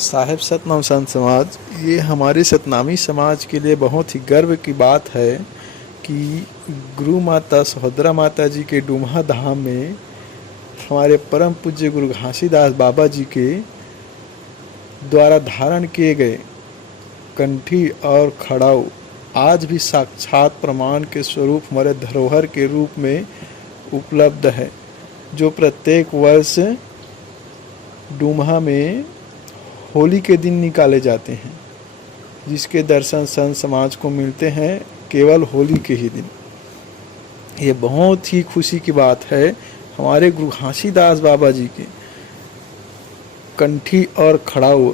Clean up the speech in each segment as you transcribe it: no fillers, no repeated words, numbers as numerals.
साहिब सतनाम संत समाज, ये हमारे सतनामी समाज के लिए बहुत ही गर्व की बात है कि गुरु माता सहोदरा माता जी के डूमहा धाम में हमारे परम पूज्य गुरु घासीदास बाबा जी के द्वारा धारण किए गए कंठी और खड़ाऊ आज भी साक्षात प्रमाण के स्वरूप हमारे धरोहर के रूप में उपलब्ध है, जो प्रत्येक वर्ष डूमहा में होली के दिन निकाले जाते हैं, जिसके दर्शन संत समाज को मिलते हैं केवल होली के ही दिन। ये बहुत ही खुशी की बात है। हमारे गुरु घासीदास बाबा जी के कंठी और खड़ाऊ,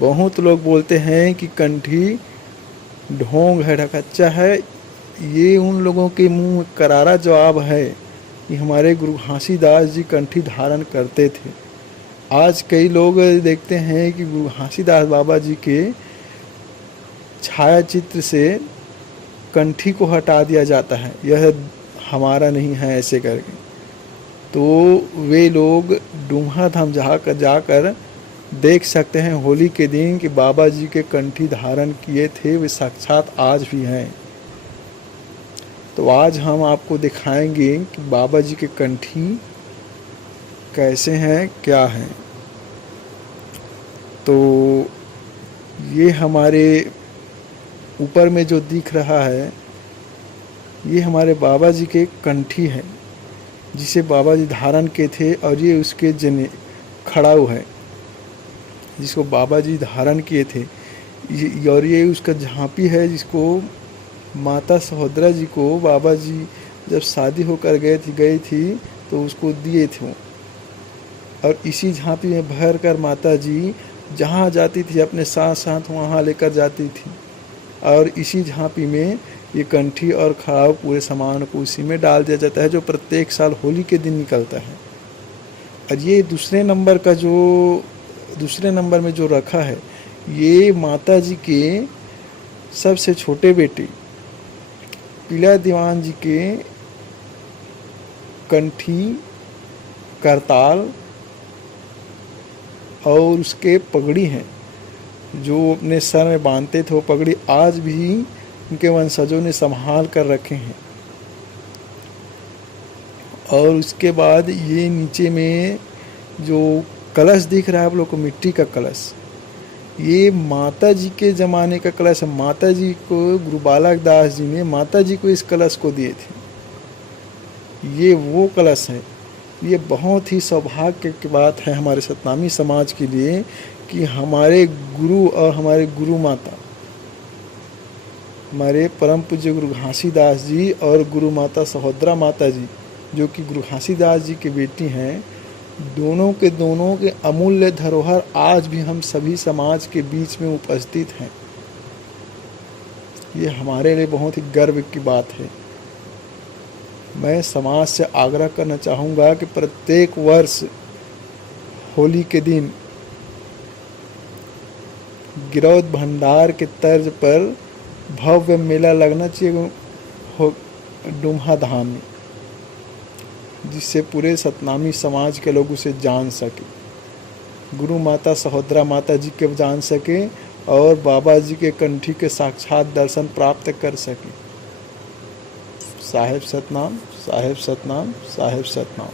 बहुत लोग बोलते हैं कि कंठी ढोंग है, ढकच्चा है। ये उन लोगों के मुंह में करारा जवाब है कि हमारे गुरु घासीदास जी कंठी धारण करते थे। आज कई लोग देखते हैं कि गुरु घासीदास बाबा जी के छायाचित्र से कंठी को हटा दिया जाता है, यह हमारा नहीं है ऐसे करके। तो वे लोग डूमहा धाम जाकर देख सकते हैं होली के दिन कि बाबा जी के कंठी धारण किए थे, वे साक्षात आज भी हैं। तो आज हम आपको दिखाएंगे कि बाबा जी के कंठी कैसे हैं, क्या हैं। तो ये हमारे ऊपर में जो दिख रहा है, ये हमारे बाबा जी के कंठी है, जिसे बाबा जी धारण किए थे, और ये उसके जने खड़ाऊ है जिसको बाबा जी धारण किए थे, और ये उसका झांपी है जिसको माता सहोदरा जी को बाबा जी जब शादी होकर गई थी तो उसको दिए थे। और इसी झांपी में भर कर माता जी जहाँ जाती थी अपने साथ साथ वहाँ लेकर जाती थी, और इसी झांपी में ये कंठी और खड़ाऊ पूरे सामान को उसी में डाल दिया जाता है, जो प्रत्येक साल होली के दिन निकलता है। और ये दूसरे नंबर में जो रखा है, ये माता जी के सबसे छोटे बेटे पीला दीवान जी के कंठी, करताल और उसके पगड़ी हैं, जो अपने सर में बांधते थे। वो पगड़ी आज भी उनके वंशजों ने संभाल कर रखे हैं। और उसके बाद ये नीचे में जो कलश दिख रहा है आप लोग को, मिट्टी का कलश, ये माता जी के ज़माने का कलश है। माता जी को गुरु बालक दास जी ने माता जी को इस कलश को दिए थे। ये वो कलश है। ये बहुत ही सौभाग्य की बात है हमारे सतनामी समाज के लिए कि हमारे गुरु और हमारे गुरु माता, हमारे परम पूज्य गुरु घासीदास जी और गुरु माता सहोदरा माता जी, जो कि गुरु घासीदास जी की बेटी हैं, दोनों के अमूल्य धरोहर आज भी हम सभी समाज के बीच में उपस्थित हैं। ये हमारे लिए बहुत ही गर्व की बात है। मैं समाज से आग्रह करना चाहूँगा कि प्रत्येक वर्ष होली के दिन गिरौद भंडार के तर्ज पर भव्य मेला लगना चाहिए डूमहा धाम में, जिससे पूरे सतनामी समाज के लोग उसे जान सके, गुरु माता सहोदरा माता जी के जान सके, और बाबा जी के कंठी के साक्षात दर्शन प्राप्त कर सके। साहिब सतनाम, साहिब सतनाम, साहिब सतनाम।